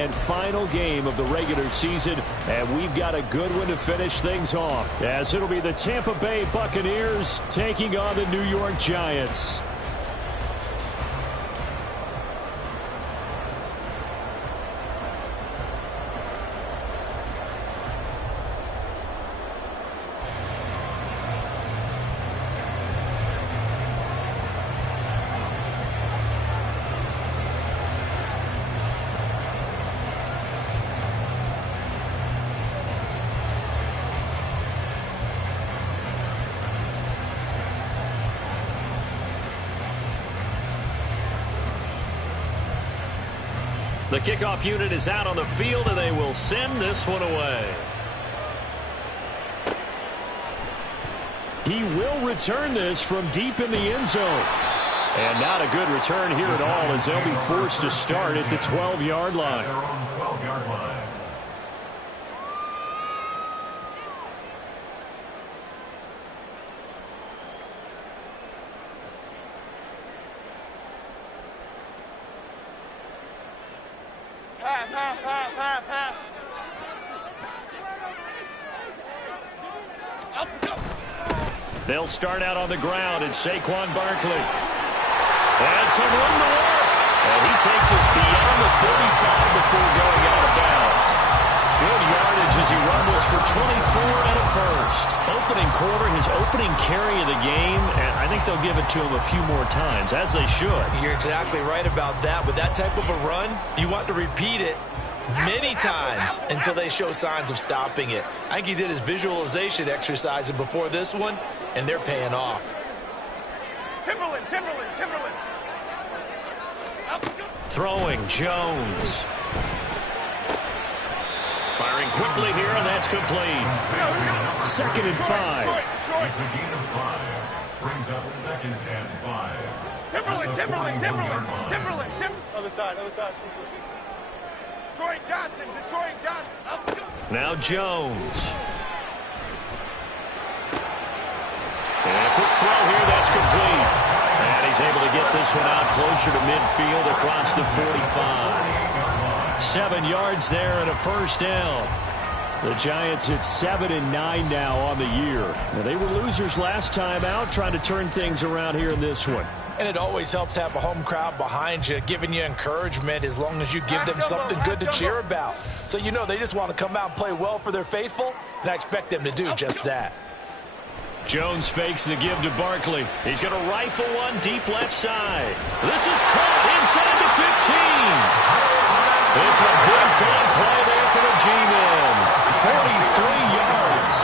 and final game of the regular season, and we've got a good one to finish things off, as it'll be the Tampa Bay Buccaneers taking on the New York Giants. The kickoff unit is out on the field, and they will send this one away. He will return this from deep in the end zone. And not a good return here at all, as they'll be forced to start at the 12-yard line. Their own 12-yard line. They'll start out on the ground, and Saquon Barkley. And some room to work. And he takes us beyond the 35 before going out of bounds. Good yardage as he rumbles for 24 and a first. Opening quarter, his opening carry of the game, and I think they'll give it to him a few more times, as they should. You're exactly right about that. With that type of a run, you want to repeat it many times until they show signs of stopping it. I think he did his visualization exercise before this one, and they're paying off. Timberland. Throwing Jones. Firing quickly here, and that's complete. 2nd and 5. It's a gain of 5. Brings up 2nd and 5. Timberland. Other side. Detroit Johnson. Now Jones. And a quick throw here, that's complete. And he's able to get this one out closer to midfield across the 45. 7 yards there and a first down. The Giants at 7-9 now on the year. Now, they were losers last time out, trying to turn things around here in this one. And it always helps to have a home crowd behind you, giving you encouragement as long as you give them something good to cheer about. So you know they just want to come out and play well for their faithful, and I expect them to do just that. Jones fakes the give to Barkley. He's going to rifle one deep left side. This is caught inside the 15. It's a big-time play there for the G-men. 43 yards.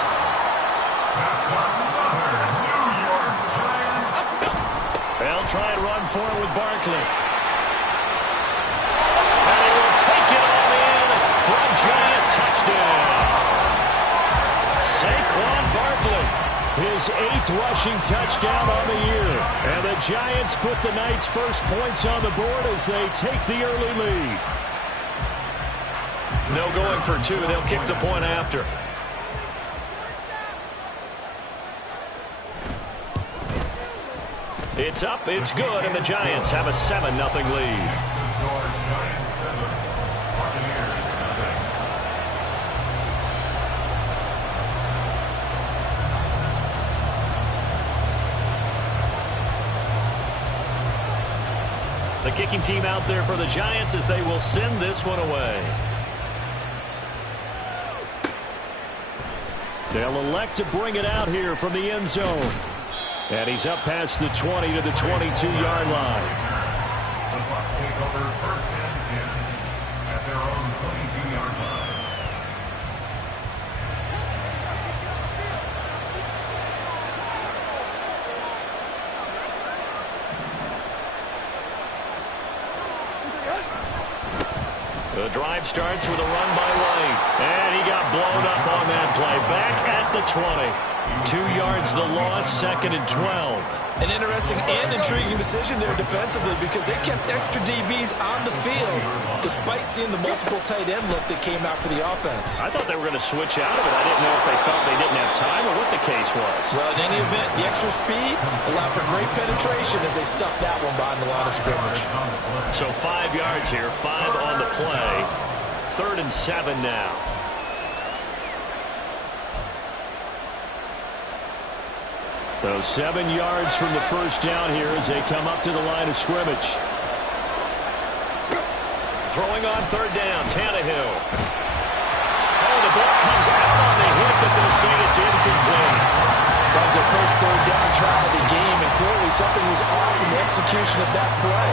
That's another New York Giants. They'll try and run forward with Barkley. And he will take it all in for a Giant touchdown. Saquon Barkley, his 8th rushing touchdown on the year. And the Giants put the Knights' first points on the board as they take the early lead. No going for 2. They'll kick the point after. It's up, it's good, and the Giants have a 7-0 lead. Giants 7, Buccaneers nothing. The kicking team out there for the Giants as they will send this one away. They'll elect to bring it out here from the end zone. And he's up past the 20 to the 22-yard line. The Bucs take over 1st and 10 at their own 22-yard line. The drive starts with a run by White. And he got blown up on that play. Back at the 20. 2 yards the loss, 2nd and 12. An interesting and intriguing decision there defensively because they kept extra DBs on the field despite seeing the multiple tight end look that came out for the offense. I thought they were going to switch out of it. I didn't know if they felt they didn't have time or what the case was. Well, in any event, the extra speed allowed for great penetration as they stuffed that one behind the line of scrimmage. So 5 yards here, 5 on the play. 3rd and 7 now. So 7 yards from the first down here as they come up to the line of scrimmage. Throwing on 3rd down, Tannehill. Oh, the ball comes out on the hit, but they'll say it's incomplete. That was their first 3rd down try of the game, and clearly something was off in the execution of that play.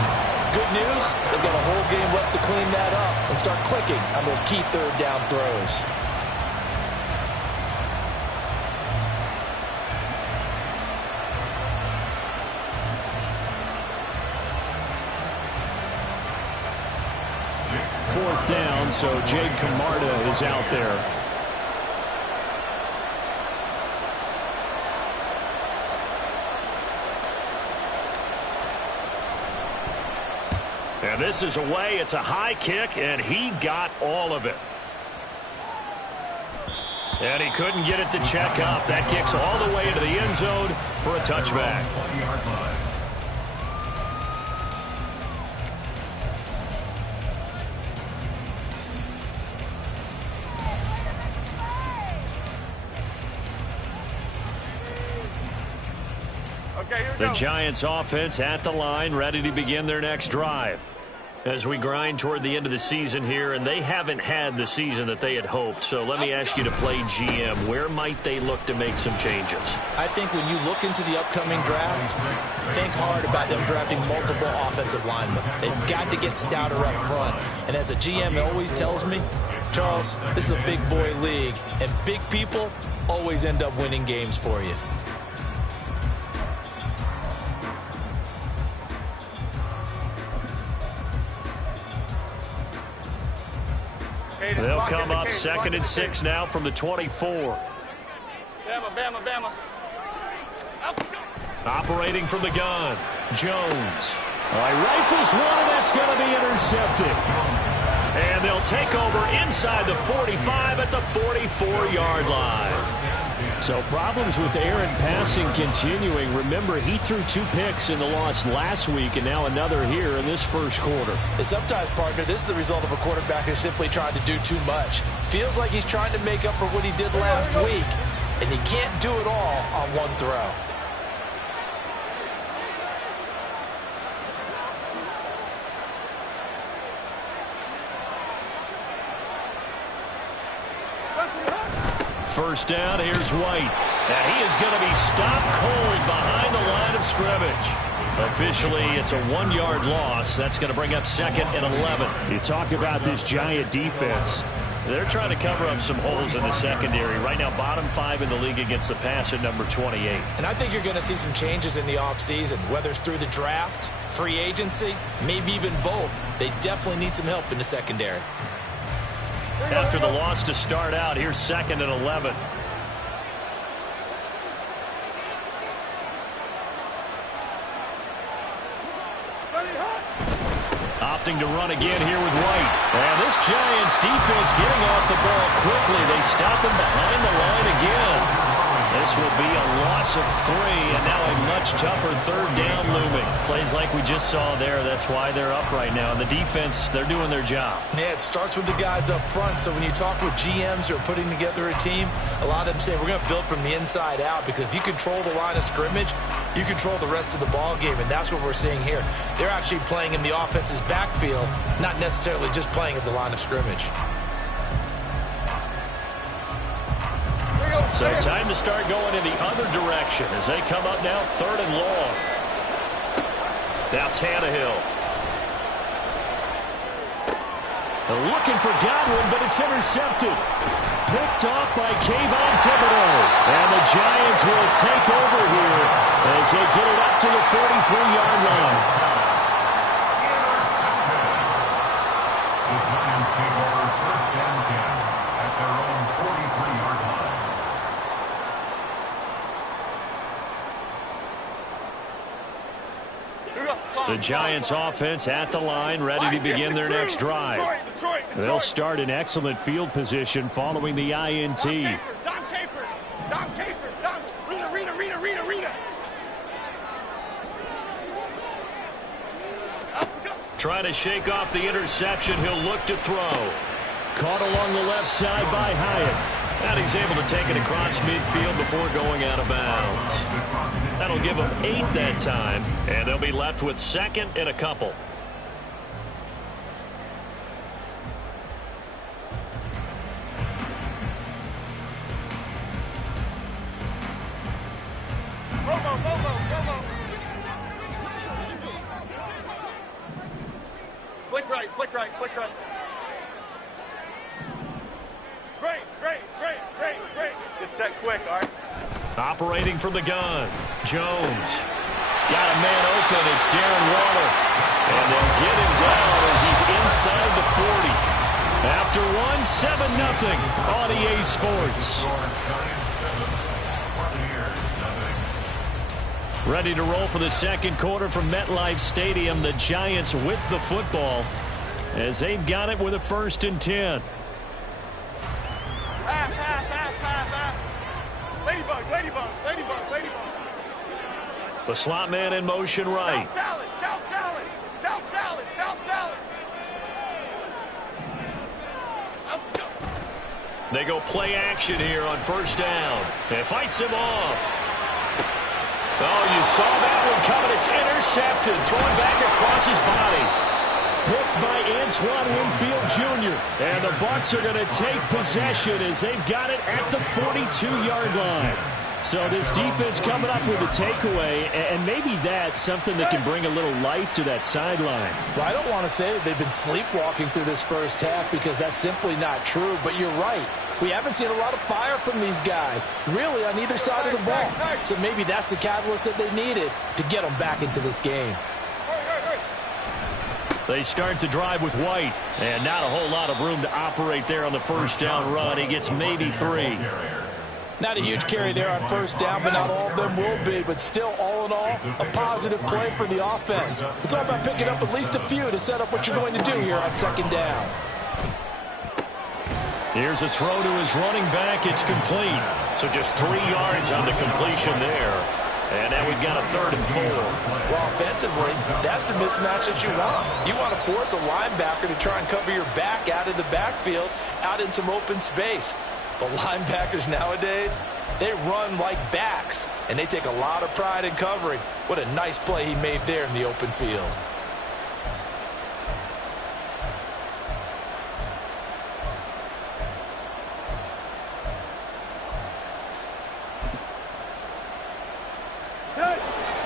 Good news, they've got a whole game left to clean that up and start clicking on those key 3rd down throws. Fourth down, so Jake Camarda is out there. And this is away. It's a high kick, and he got all of it. And he couldn't get it to check up. That kicks all the way into the end zone for a touchback. The Giants offense at the line, ready to begin their next drive. As we grind toward the end of the season here, and they haven't had the season that they had hoped. So let me ask you to play GM. Where might they look to make some changes? I think when you look into the upcoming draft, think hard about them drafting multiple offensive linemen. They've got to get stouter up front. And as a GM always tells me, Charles, this is a big boy league, and big people always end up winning games for you. They'll come up 2nd and 6 now from the 24. Bama. Operating from the gun, Jones. Rifles one, and that's going to be intercepted. And they'll take over inside the 45 at the 44-yard line. So problems with Aaron passing continuing. Remember, he threw 2 picks in the loss last week, and now another here in this first quarter. And sometimes, partner, this is the result of a quarterback who's simply trying to do too much. Feels like he's trying to make up for what he did last week, and he can't do it all on one throw. First down, here's White. And he is going to be stopped cold behind the line of scrimmage. Officially, it's a 1-yard loss. That's going to bring up 2nd and 11. You talk about this Giant defense. They're trying to cover up some holes in the secondary. Right now, bottom 5 in the league against the pass at number 28. And I think you're going to see some changes in the offseason, whether it's through the draft, free agency, maybe even both. They definitely need some help in the secondary. After the loss to start out, here's 2nd and 11. Opting to run again here with White. And this Giants defense getting off the ball quickly. They stop him behind the line again. This will be a loss of 3, and now a much tougher 3rd down looming. Plays like we just saw there. That's why they're up right now. And the defense, they're doing their job. Yeah, it starts with the guys up front. So when you talk with GMs who are putting together a team, a lot of them say we're going to build from the inside out, because if you control the line of scrimmage, you control the rest of the ball game, and that's what we're seeing here. They're actually playing in the offense's backfield, not necessarily just playing at the line of scrimmage. So time to start going in the other direction as they come up now 3rd and long. Now Tannehill. They're looking for Godwin, but it's intercepted. Picked off by Kayvon Thibodeau. And the Giants will take over here as they get it up to the 43-yard line. The Giants take over 1st and 10 at their own 43-yard line. The Giants offense at the line, ready to begin their next drive. They'll start in excellent field position following the INT. Dom Capers. Rita. Trying to shake off the interception. He'll look to throw. Caught along the left side by Hyatt. And he's able to take it across midfield before going out of bounds. That'll give them 8 that time, and they'll be left with 2nd and a couple. Flick right, flick right, flick right. Great. Get set quick, Art. Operating from the gun, Jones. Got a man open, it's Darren Waller. And they'll get him down as he's inside the 40. After 7-0 on EA Sports. Ready to roll for the second quarter from MetLife Stadium. The Giants with the football as they've got it with a 1st and 10. Ladybug. The slot man in motion right. South salad. They go play action here on 1st down. And fights him off. Oh, you saw that one coming. It's intercepted. Throwing back across his body. Picked by Antoine Winfield Jr. And the Bucs are going to take possession as they've got it at the 42-yard line. So this defense coming up with a takeaway, and maybe that's something that can bring a little life to that sideline. Well, I don't want to say that they've been sleepwalking through this first half because that's simply not true, but you're right. We haven't seen a lot of fire from these guys, really, on either side of the ball. So maybe that's the catalyst that they needed to get them back into this game. They start to drive with White, and not a whole lot of room to operate there on the 1st down run. He gets maybe 3. Not a huge carry there on 1st down, but not all of them will be. But still, all in all, a positive play for the offense. It's all about picking up at least a few to set up what you're going to do here on 2nd down. Here's a throw to his running back. It's complete. So just 3 yards on the completion there. And now we've got a 3rd and 4. Well, offensively, that's the mismatch that you want. You want to force a linebacker to try and cover your back out of the backfield, out in some open space. The linebackers nowadays, they run like backs, and they take a lot of pride in covering. What a nice play he made there in the open field.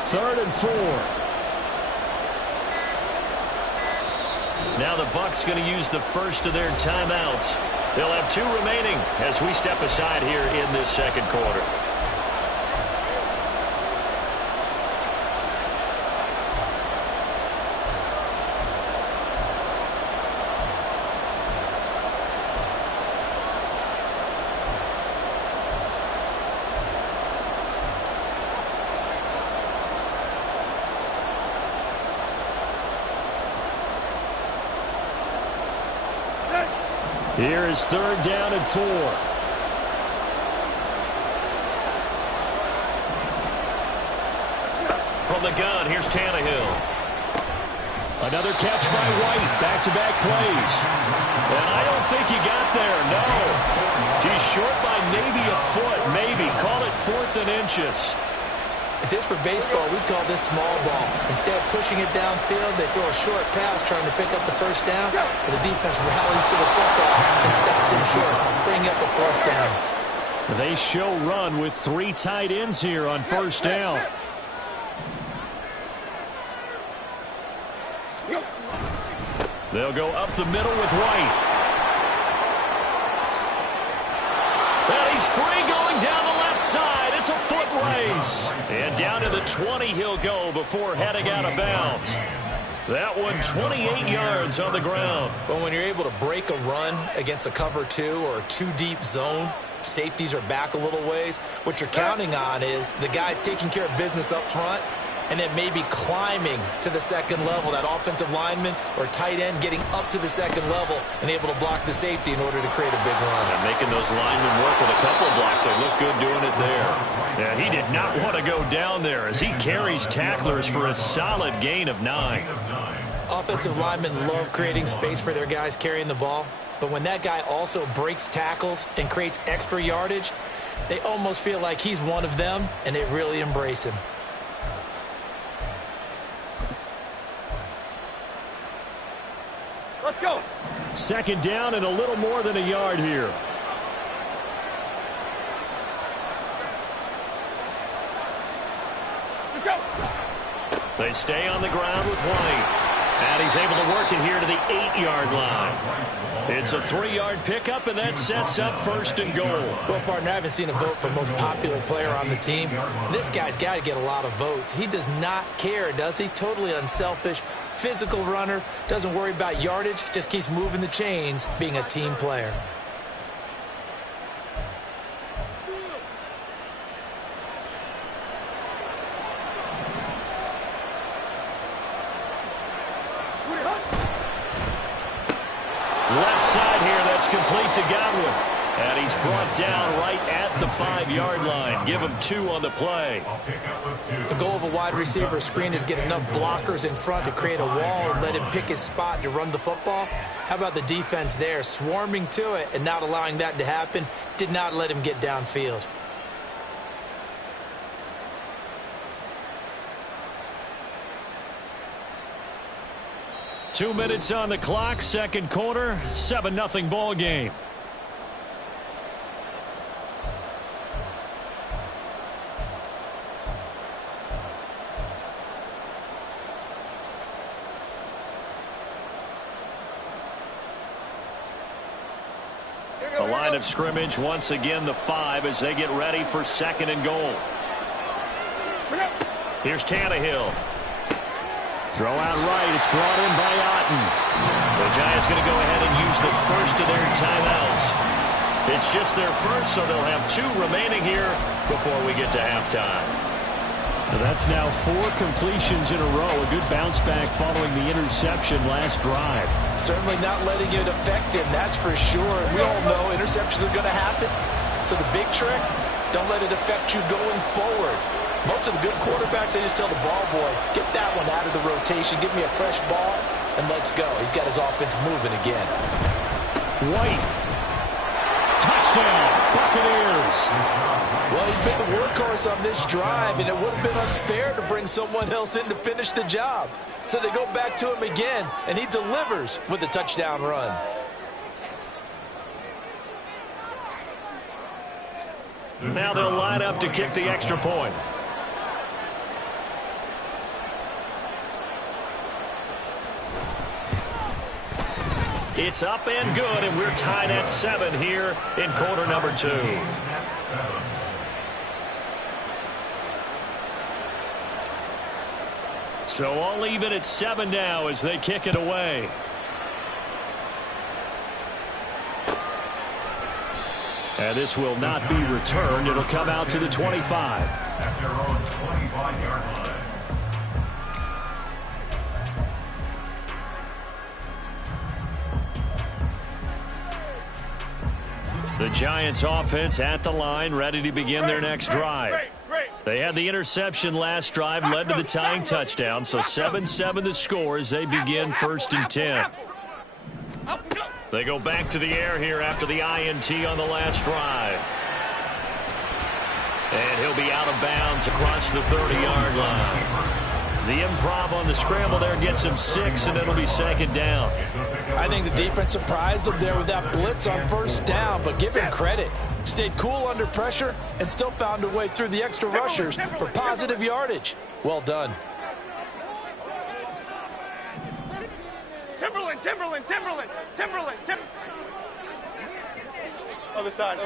Third and 4. Now the Bucs going to use the first of their timeouts. They'll have 2 remaining as we step aside here in this second quarter. Here is 3rd down and 4. From the gun, here's Tannehill. Another catch by White. Back-to-back plays. And I don't think he got there, no. He's short by maybe a foot, maybe. Call it 4th and inches. If this were baseball, we'd call this small ball. Instead of pushing it downfield, they throw a short pass trying to pick up the 1st down, but the defense rallies to the football and stops him short, bringing up a 4th down. They show run with 3 tight ends here on 1st down. They'll go up the middle with White. And he's free going down the left side. It's a foot race. And down to the 20 he'll go before heading out of bounds. That one 28 yards on the ground. But when you're able to break a run against a cover 2 or a 2-deep zone, safeties are back a little ways. What you're counting on is the guys taking care of business up front and then maybe climbing to the 2nd level, that offensive lineman or tight end getting up to the 2nd level and able to block the safety in order to create a big run. And making those linemen work with a couple of blocks. They look good doing it there. Yeah, he did not want to go down there as he carries tacklers for a solid gain of 9. Offensive linemen love creating space for their guys carrying the ball. but when that guy also breaks tackles and creates extra yardage, they almost feel like he's one of them, and they really embrace him. Let's go. Second down and a little more than a yard here. Let's go. They stay on the ground with White. And he's able to work it here to the 8-yard line. It's a 3-yard pickup, and that sets up first and goal. Well, partner, I haven't seen a vote for most popular player on the team. This guy's got to get a lot of votes. He does not care, does he? Totally unselfish, physical runner, doesn't worry about yardage, just keeps moving the chains, being a team player. Left side here, that's complete to Godwin. And he's brought down right at the 5-yard line. Give him 2 on the play. The goal of a wide receiver screen is get enough blockers in front to create a wall and let him pick his spot to run the football. How about the defense there, swarming to it and not allowing that to happen? Did not let him get downfield. Two minutes on the clock, second quarter, 7-0 ball game. The line of scrimmage once again the 5 as they get ready for second and goal. Here's Tannehill. Throw out right. It's brought in by Otten. The Giants going to go ahead and use the first of their timeouts. It's just their first, so they'll have 2 remaining here before we get to halftime. So that's now 4 completions in a row. A good bounce back following the interception last drive. Certainly not letting it affect him, that's for sure. And we all know interceptions are going to happen. So the big trick, don't let it affect you going forward. Most of the good quarterbacks, they just tell the ball boy, get that one out of the rotation, give me a fresh ball, and let's go. He's got his offense moving again. White. Touchdown, Buccaneers. Well, he's been the workhorse on this drive, and it would have been unfair to bring someone else in to finish the job. So they go back to him again, and he delivers with a touchdown run. Now they'll line up to kick the extra point. It's up and good, and we're tied at 7 here in quarter number 2. So all even at 7 now as they kick it away. And this will not be returned. It'll come out to the 25. At their own 25-yard line. The Giants offense at the line, ready to begin their next drive. They had the interception last drive, led to the tying touchdown, so 7-7 the score as they begin first and 10. They go back to the air here after the INT on the last drive. And he'll be out of bounds across the 30-yard line. The improv on the scramble there gets him 6, and it'll be second down. I think the defense surprised him there with that blitz on first down, but give him credit. Stayed cool under pressure and still found a way through the extra rushers for positive yardage. Well done. Timberland. Other side.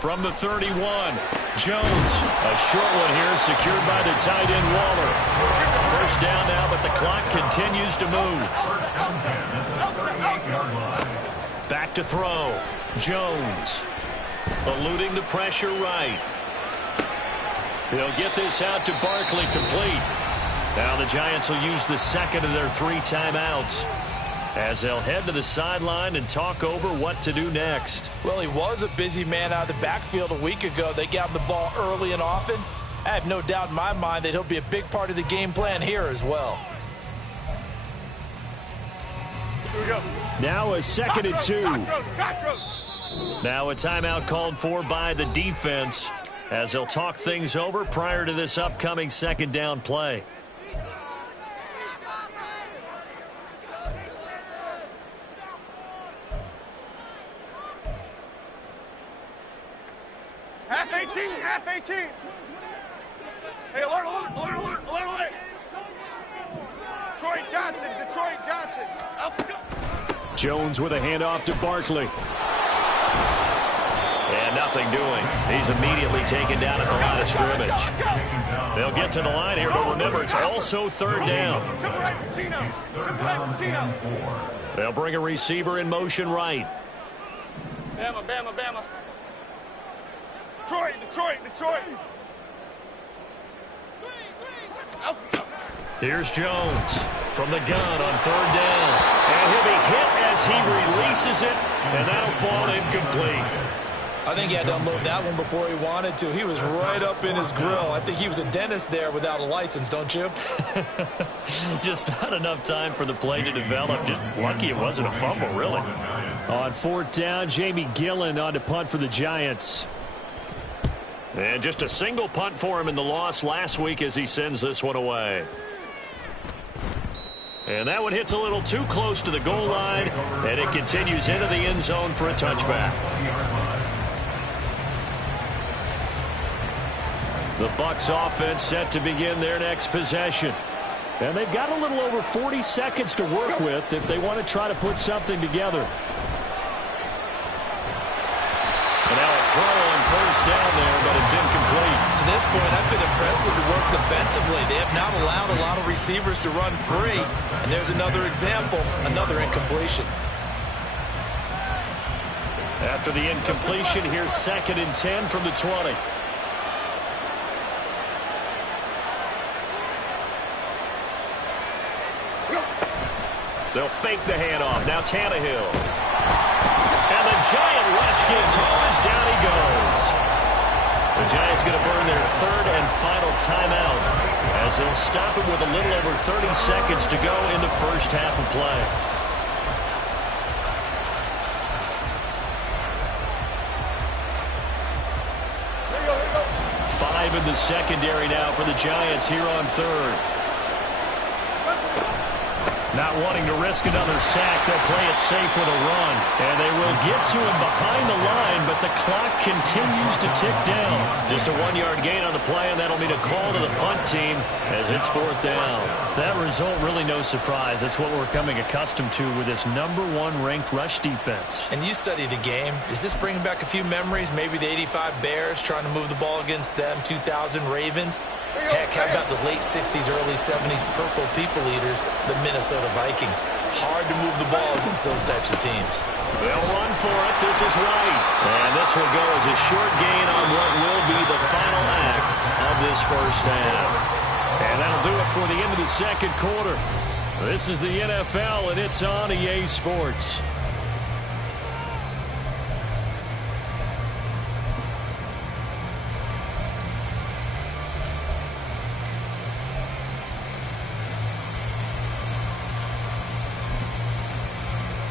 From the 31, Jones. A short one here secured by the tight end Waller. First down now, but the clock continues to move. Back to throw. Jones. Eluding the pressure right. He'll get this out to Barkley complete. Now the Giants will use the second of their 3 timeouts as they'll head to the sideline and talk over what to do next. Well, he was a busy man out of the backfield a week ago. They got him the ball early and often. I have no doubt in my mind that he'll be a big part of the game plan here as well. Now a 2nd and 2. Now a timeout called for by the defense as they'll talk things over prior to this upcoming 2nd down play. Half 18, half 18. Hey, alert. Detroit Johnson. Jones with a handoff to Barkley. And nothing doing. He's immediately taken down at the line of scrimmage. They'll get to the line here, but remember, it's also 3rd down. They'll bring a receiver in motion right. Bama. Detroit. Here's Jones from the gun on 3rd down. And he'll be hit as he releases it, and that'll fall incomplete. I think he had to unload that one before he wanted to. He was right up in his grill. I think he was a dentist there without a license, don't you? Just not enough time for the play to develop. Just lucky it wasn't a fumble, really. On 4th down, Jamie Gillen on to punt for the Giants. And just a single punt for him in the loss last week as he sends this one away. And that one hits a little too close to the goal line, and it continues into the end zone for a touchback. The Bucs offense set to begin their next possession. And they've got a little over 40 seconds to work with if they want to try to put something together. And now a throw on 1st down there, but it's incomplete. To this point, I've been impressed with the work defensively. They have not allowed a lot of receivers to run free. And there's another example, another incompletion. After the incompletion, here's 2nd and 10 from the 20. They'll fake the handoff. Now Tannehill. And the Giant rush gets home as down he goes. The Giants going to burn their 3rd and final timeout as they'll stop it with a little over 30 seconds to go in the first half of play. Here you go. 5 in the secondary now for the Giants here on 3rd. Not wanting to risk another sack, they'll play it safe with a run. And they will get to him behind the line, but the clock continues to tick down. Just a 1-yard gain on the play, and that'll mean a call to the punt team as it's 4th down. That result, really no surprise. That's what we're coming accustomed to with this #1 ranked rush defense. And you study the game. Is this bringing back a few memories? Maybe the 85 Bears trying to move the ball against them, 2000 Ravens. Heck, how about the late 60s, early 70s Purple People Eaters, the Minnesota Vikings. Hard to move the ball against those types of teams. They'll run for it. This is right. And this will go as a short gain on what will be the final act of this first half. And that'll do it for the end of the 2nd quarter. This is the NFL, and it's on EA Sports.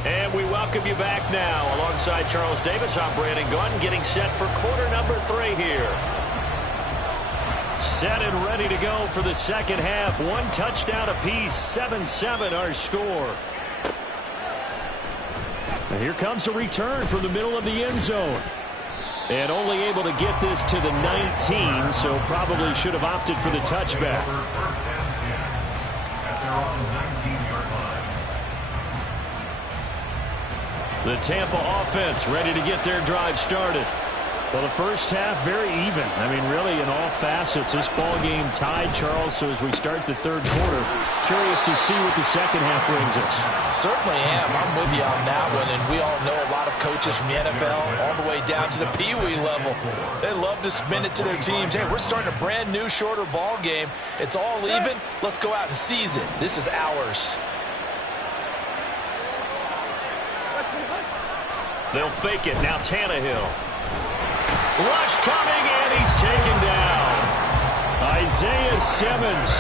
And we welcome you back now. Alongside Charles Davis, I'm Brandon Gordon, getting set for quarter number 3 here. Set and ready to go for the 2nd half. 1 touchdown apiece, 7-7 our score. And here comes a return from the middle of the end zone. And only able to get this to the 19, so probably should have opted for the touchback. The Tampa offense ready to get their drive started. Well, the first half very even. I mean, really in all facets, this ball game tied, Charles. So as we start the 3rd quarter, curious to see what the 2nd half brings us. Certainly am. I'm with you on that one. And we all know a lot of coaches from the NFL all the way down to the Pee-wee level. They love to spin it to their teams. Hey, we're starting a brand new, shorter ball game. It's all even. Let's go out and seize it. This is ours. They'll fake it. Now Tannehill. Rush coming, and he's taken down. Isaiah Simmons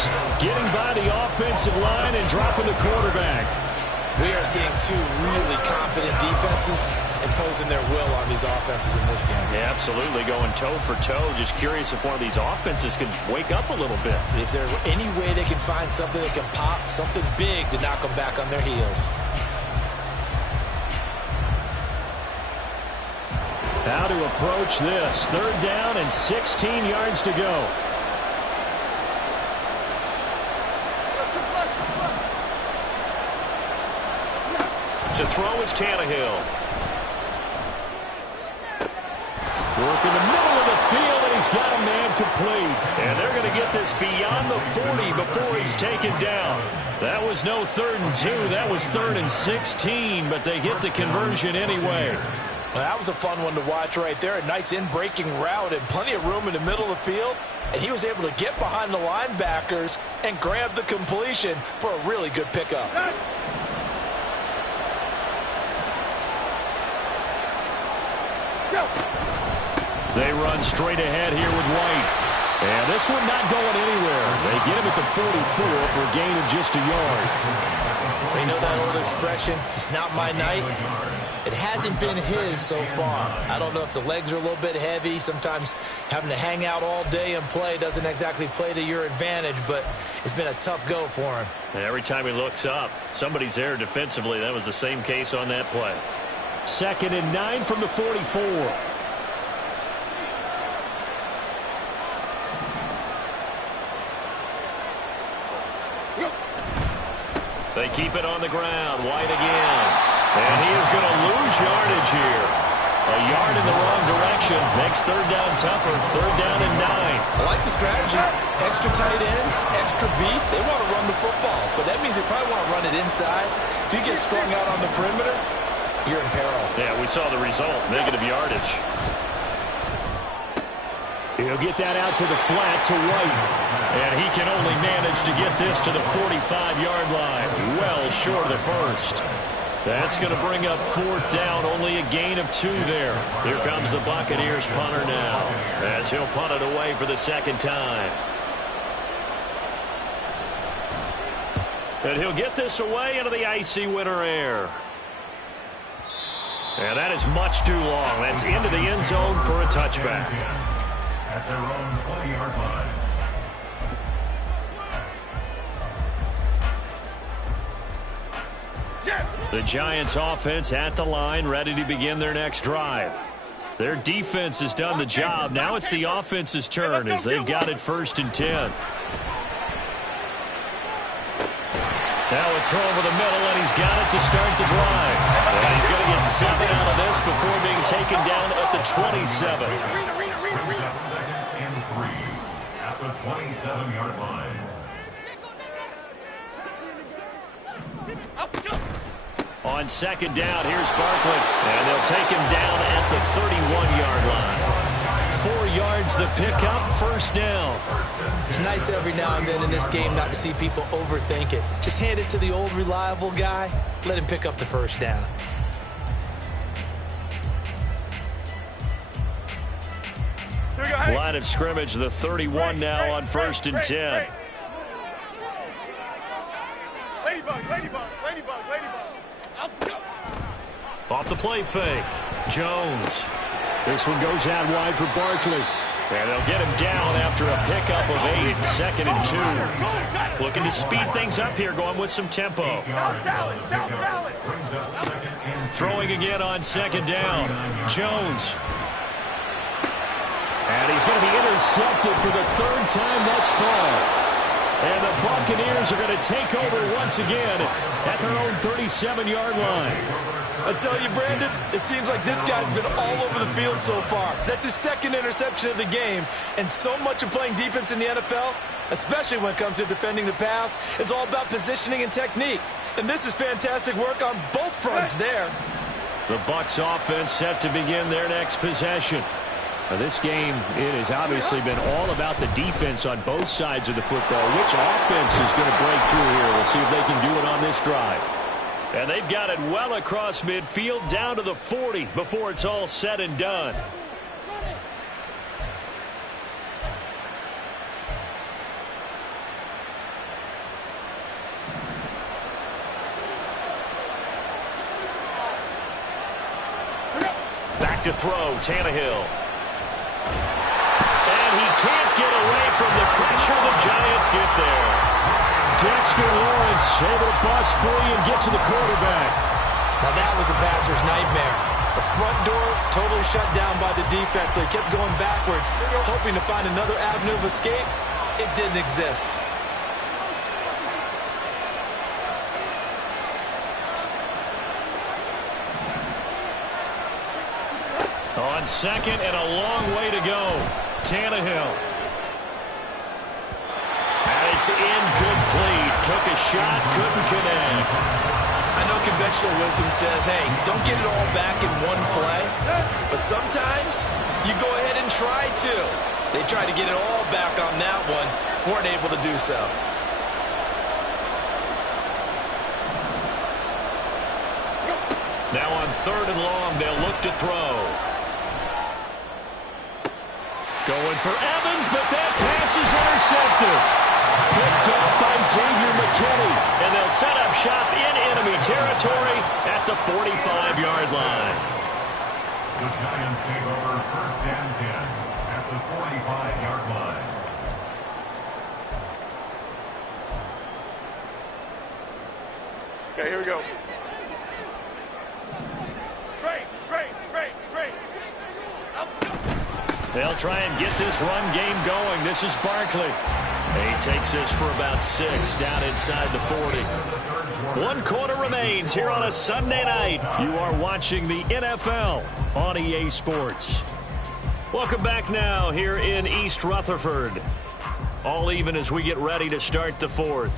getting by the offensive line and dropping the quarterback. We are seeing two really confident defenses imposing their will on these offenses in this game. Yeah, absolutely, going toe for toe. Just curious if one of these offenses can wake up a little bit. Is there any way they can find something that can pop, something big to knock them back on their heels? How to approach this. 3rd down and 16 yards to go. To throw is Tannehill. Work in the middle of the field, and he's got a man complete. And they're going to get this beyond the 40 before he's taken down. That was no 3rd and 2. That was 3rd and 16, but they get the conversion anyway. Well, that was a fun one to watch right there. A nice in-breaking route and plenty of room in the middle of the field. And he was able to get behind the linebackers and grab the completion for a really good pickup. They run straight ahead here with White. And this one not going anywhere. They get him at the 44 for a gain of just a yard. You know that old expression, it's not my night? It hasn't been his so far. I don't know if the legs are a little bit heavy. Sometimes having to hang out all day and play doesn't exactly play to your advantage, but it's been a tough go for him. Every time he looks up, somebody's there defensively. That was the same case on that play. 2nd and 9 from the 44. They keep it on the ground. White again. And he is going to lose yardage here. A yard in the wrong direction. Makes 3rd down tougher. 3rd down and 9. I like the strategy. Extra tight ends, extra beef. They want to run the football, but that means they probably want to run it inside. If you get strung out on the perimeter, you're in peril. Yeah, we saw the result. Negative yardage. He'll get that out to the flat to White. And he can only manage to get this to the 45-yard line. Well short of the first. That's going to bring up 4th down. Only a gain of 2 there. Here comes the Buccaneers punter now, as he'll punt it away for the 2nd time. And he'll get this away into the icy winter air. And that is much too long. That's into the end zone for a touchback. At their own 20-yard line. The Giants offense at the line, ready to begin their next drive. Their defense has done the job. Now it's the offense's turn as they've got it 1st and 10. Now a throw over the middle, and he's got it to start the drive. And he's going to get 7 out of this before being taken down at the 27. Brings up 2nd and 3 at the 27-yard line. On 2nd down, here's Barkley. And they'll take him down at the 31-yard line. 4 yards the pickup, 1st down. It's nice every now and then in this game not to see people overthink it. Just hand it to the old reliable guy. Let him pick up the 1st down. Line of scrimmage, the 31 now on 1st and 10. Ladybug, ladybug, ladybug, ladybug. Off the play fake. Jones. This one goes out wide for Barkley. And they'll get him down after a pickup of 8, 2nd and 2. Looking to speed things up here, going with some tempo. Throwing again on 2nd down. Jones. And he's going to be intercepted for the 3rd time thus far. And the Buccaneers are going to take over once again at their own 37-yard line. I tell you, Brandon, it seems like this guy's been all over the field so far. That's his 2nd interception of the game. And so much of playing defense in the NFL, especially when it comes to defending the pass, is all about positioning and technique. And this is fantastic work on both fronts there. The Bucs offense set to begin their next possession. Now this game, it has obviously been all about the defense on both sides of the football. Which offense is going to break through here? We'll see if they can do it on this drive. And they've got it well across midfield down to the 40 before it's all said and done. to throw, Tannehill. And he can't get away from the pressure. The Giants get there. Dexter Lawrence able to bust free and get to the quarterback. Now that was a passer's nightmare. The front door totally shut down by the defense, so he kept going backwards, hoping to find another avenue of escape. It didn't exist. On second and a long way to go. Tannehill. And it's incomplete. Took a shot, couldn't connect. I know conventional wisdom says, hey, don't get it all back in one play. But sometimes you go ahead and try to. They tried to get it all back on that one. Weren't able to do so. Now on third and long, they'll look to throw. Going for Evans, but that pass is intercepted. Picked off by Xavier McKinney. And they'll set up shop in enemy territory at the 45-yard line. The Giants take over first and 10 at the 45-yard line. Okay, here we go. Great. They'll try and get this run game going. This is Barkley. He takes this for about 6 down inside the 40. 1 quarter remains here on a Sunday night. You are watching the NFL on EA Sports. Welcome back now here in East Rutherford. All even as we get ready to start the 4th.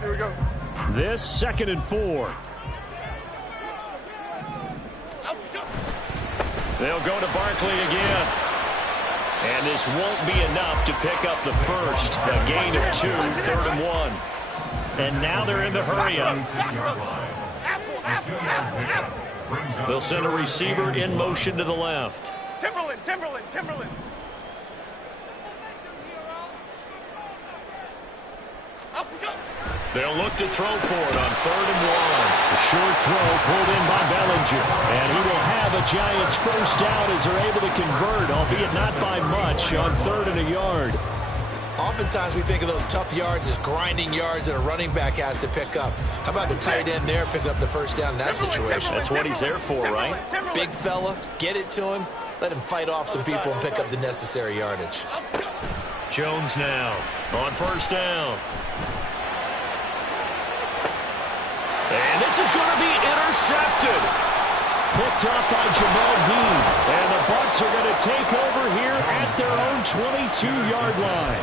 Here we go. This 2nd and 4. They'll go to Barkley again. And this won't be enough to pick up the first. A gain of 2, 3rd and 1. And now they're in the hurry-up. They'll send a receiver in motion to the left. Timberland. They'll look to throw for it on 3rd and 1. A short throw pulled in by Bellinger. And he will have a Giants first down as they're able to convert, albeit not by much, on 3rd and a yard. Oftentimes we think of those tough yards as grinding yards that a running back has to pick up. How about the tight end there picking up the first down in that situation? That's what he's there for, right? Big fella, get it to him, let him fight off some people and pick up the necessary yardage. Jones now on first down. And this is going to be intercepted. Picked up by Jamal Dean. And the Bucs are going to take over here at their own 22-yard line.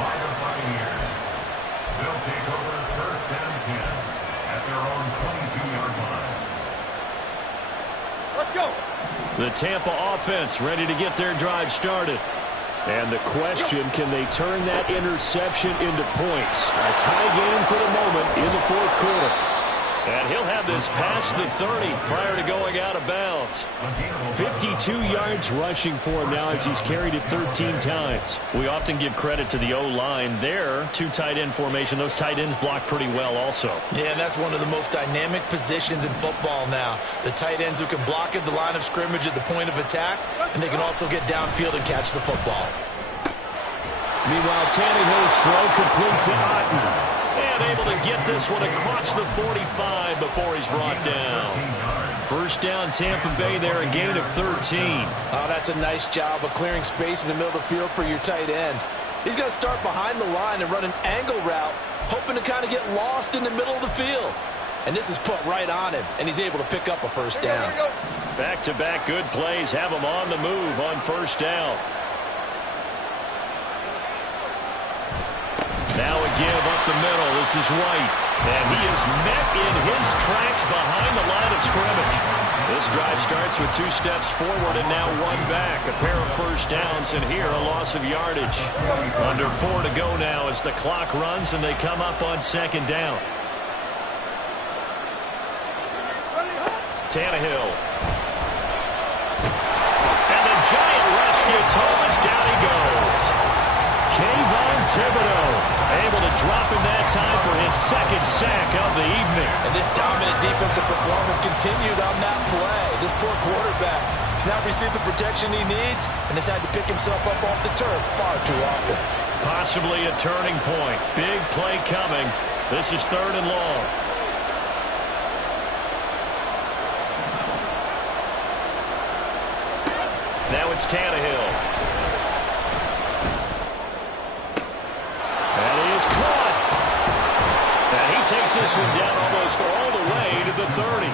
They'll take over first and 10 at their own 22-yard line. Let's go. The Tampa offense ready to get their drive started. And the question, can they turn that interception into points? A tie game for the moment in the 4th quarter. And he'll have this past the 30 prior to going out of bounds. 52 yards rushing for him now as he's carried it 13 times. We often give credit to the O-line there. 2 tight end formation. Those tight ends block pretty well also. Yeah, and that's one of the most dynamic positions in football now. The tight ends who can block at the line of scrimmage at the point of attack, and they can also get downfield and catch the football. Meanwhile, Tannehill's throw complete to Otten. And able to get this one across the 45 before he's brought down. First down, Tampa Bay there, a gain of 13. Oh, that's a nice job of clearing space in the middle of the field for your tight end. He's going to start behind the line and run an angle route, hoping to kind of get lost in the middle of the field. And this is put right on him, and he's able to pick up a first down. Back-to-back good plays have him on the move on first down. Now a give up the middle. This is White. And he is met in his tracks behind the line of scrimmage. This drive starts with 2 steps forward and now 1 back. A pair of first downs, and here a loss of yardage. Under 4 to go now as the clock runs and they come up on 2nd down. Tannehill. And the Giant rush gets home as down he goes. Kayvon Thibodeaux. Able to drop him that time for his second sack of the evening. And this dominant defensive performance continued on that play. This poor quarterback has not received the protection he needs and has had to pick himself up off the turf far too often. Possibly a turning point. Big play coming. This is 3rd and long. Now it's Tannehill. And he is caught. And he takes this one down almost all the way to the 30.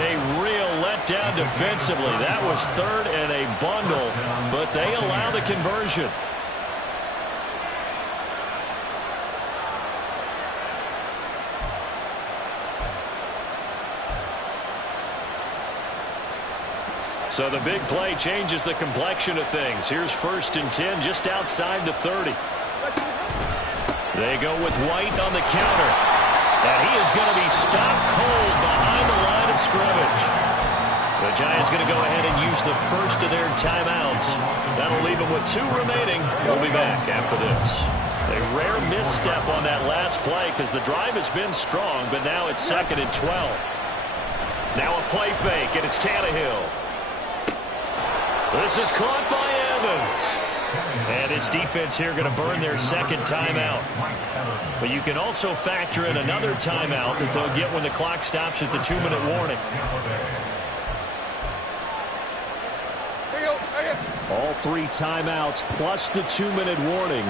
A real letdown defensively. That was 3rd and a bundle, but they allow the conversion. So the big play changes the complexion of things. Here's 1st and 10 just outside the 30. They go with White on the counter. And he is going to be stopped cold behind the line of scrimmage. The Giants going to go ahead and use the first of their timeouts. That'll leave them with 2 remaining. We'll be back after this. A rare misstep on that last play because the drive has been strong, but now it's 2nd and 12. Now a play fake, and it's Tannehill. This is caught by Evans. And his defense here going to burn their second timeout. But you can also factor in another timeout that they'll get when the clock stops at the 2-minute warning. All 3 timeouts plus the 2-minute warning.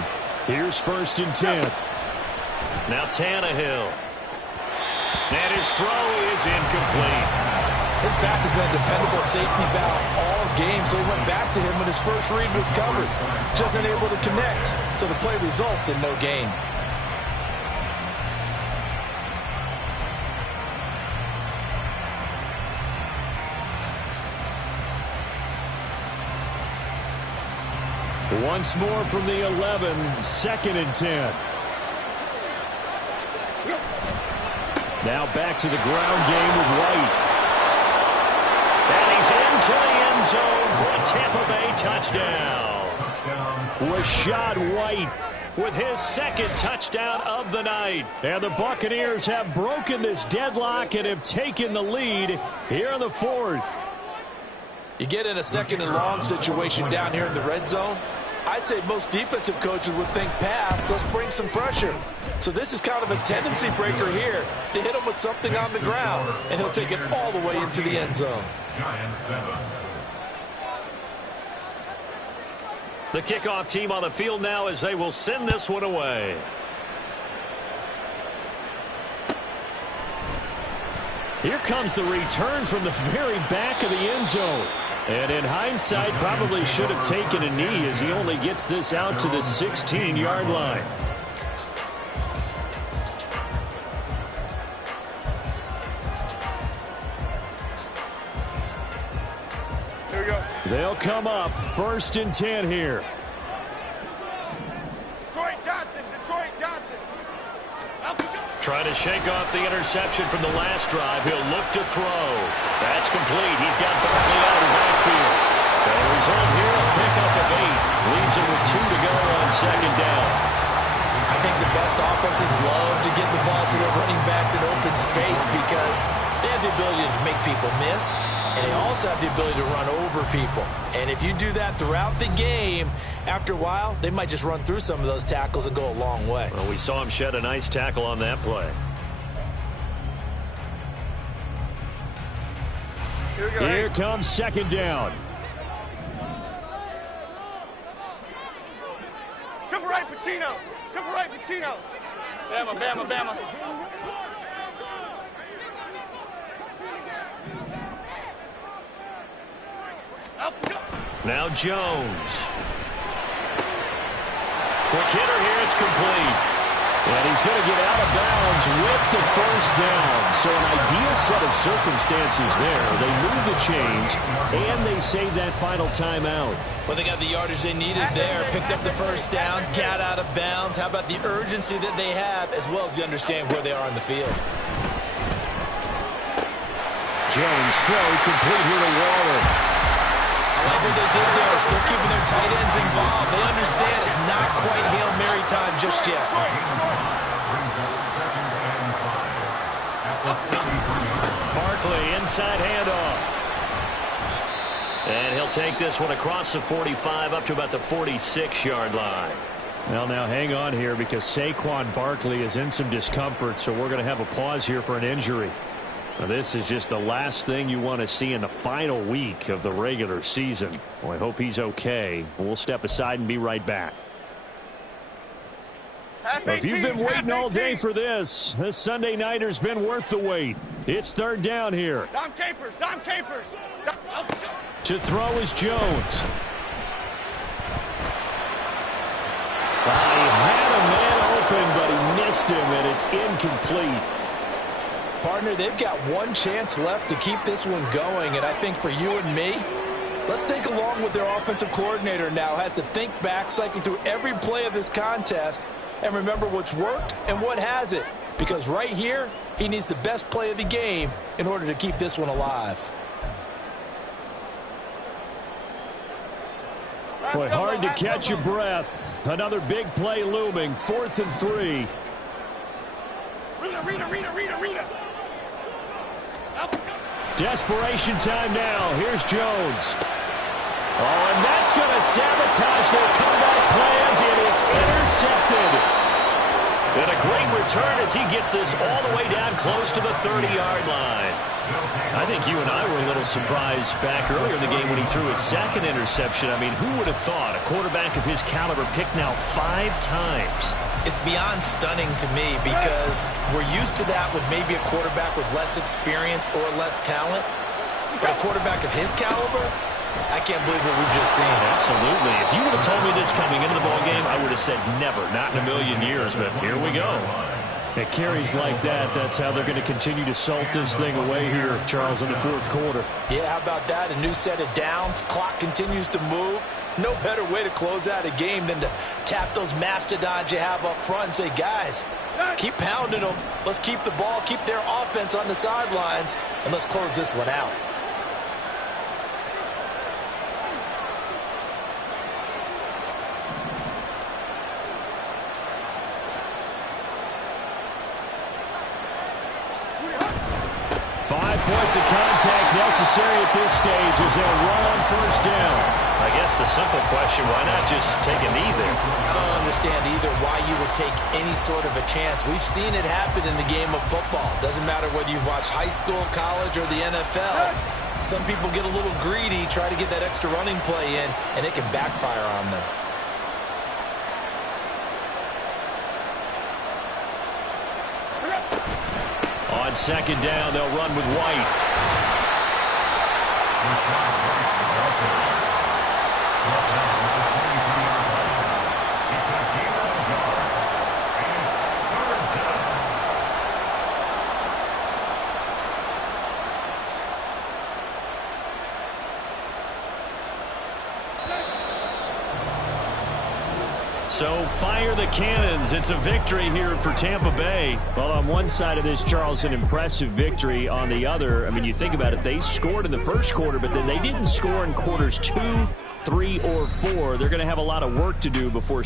Here's 1st and 10. Now Tannehill. And his throw is incomplete. His back has been a dependable safety valve all game, so he went back to him when his first read was covered. Just unable to connect, so the play results in no gain. Once more from the 11, 2nd and 10. Now back to the ground game with White. And he's into the end zone for a Tampa Bay touchdown. Rashad White with his 2nd touchdown of the night. And the Buccaneers have broken this deadlock and have taken the lead here in the 4th. You get in a 2nd and long situation down here in the red zone. I'd say most defensive coaches would think pass, let's bring some pressure. So this is kind of a tendency breaker here to hit him with something on the ground, and he'll take it all the way into the end zone. The kickoff team on the field now as they will send this one away. Here comes the return from the very back of the end zone. And in hindsight, probably should have taken a knee as he only gets this out to the 16-yard line. Here we go. They'll come up 1st and 10 here. Detroit Johnson. Trying to shake off the interception from the last drive. He'll look to throw. That's complete. He's got Barkley out of the backfield. The result here, a pickup of 8. Leaves it with 2 to go on 2nd down. I think the best offenses love to get the ball to their running backs in open space because they have the ability to make people miss, and they also have the ability to run over people. And if you do that throughout the game, after a while, they might just run through some of those tackles and go a long way. Well, we saw him shed a nice tackle on that play. Here comes 2nd down. Triple right, Pacino. Triple right, Pacino. Bama, Bama, Bama. Now Jones. Quick hitter here, it's complete. And he's going to get out of bounds with the 1st down. So an ideal set of circumstances there. They move the chains, and they save that final timeout. Well, they got the yardage they needed there, picked up the 1st down, got out of bounds. How about the urgency that they have, as well as the understanding where they are on the field? Jones throw complete here to Waller. I like what they did there, still keeping their tight ends involved. They understand it's not quite Hail Mary time just yet. Barkley, inside handoff. And he'll take this one across the 45 up to about the 46-yard line. Well, now hang on here because Saquon Barkley is in some discomfort, so we're going to have a pause here for an injury. Now, this is just the last thing you want to see in the final week of the regular season. Well, I hope he's okay. We'll step aside and be right back. Well, if you've been waiting all day for this Sunday nighter's been worth the wait. It's third down here. Dom Capers, Dom Capers. To throw is Jones. He had a man open, but he missed him, and it's incomplete. Partner, they've got one chance left to keep this one going, and I think for you and me, let's think along with their offensive coordinator now. Has to think back, cycle through every play of this contest, and remember what's worked and what hasn't. Because right here, he needs the best play of the game in order to keep this one alive. Boy, hard to catch your breath. Another big play looming. 4th and 3. Rita. Desperation time now. Here's Jones. Oh, and that's going to sabotage their comeback plans. It is intercepted. And a great return as he gets this all the way down close to the 30-yard line. I think you and I were a little surprised back earlier in the game when he threw his second interception. I mean, who would have thought a quarterback of his caliber picked now 5 times? It's beyond stunning to me because we're used to that with maybe a quarterback with less experience or less talent. But a quarterback of his caliber, I can't believe what we've just seen. Absolutely. If you would have told me this coming into the ballgame, I would have said never, not in a million years. But here we go. It carries like that. That's how they're going to continue to salt this thing away here, Charles, in the 4th quarter. Yeah, how about that? A new set of downs. Clock continues to move. No better way to close out a game than to tap those mastodons you have up front and say, guys, keep pounding them. Let's keep the ball, keep their offense on the sidelines, and let's close this one out. Points of contact necessary at this stage as they'll run on 1st down. I guess the simple question, why not just take a knee there? I don't understand either why you would take any sort of a chance. We've seen it happen in the game of football. Doesn't matter whether you watch high school, college, or the NFL. Some people get a little greedy, try to get that extra running play in, and it can backfire on them. On 2nd down, they'll run with White. So fire the cannons. It's a victory here for Tampa Bay. Well, on one side of this, Charles, an impressive victory. On the other, I mean, you think about it, they scored in the 1st quarter, but then they didn't score in quarters 2, 3, or 4. They're going to have a lot of work to do before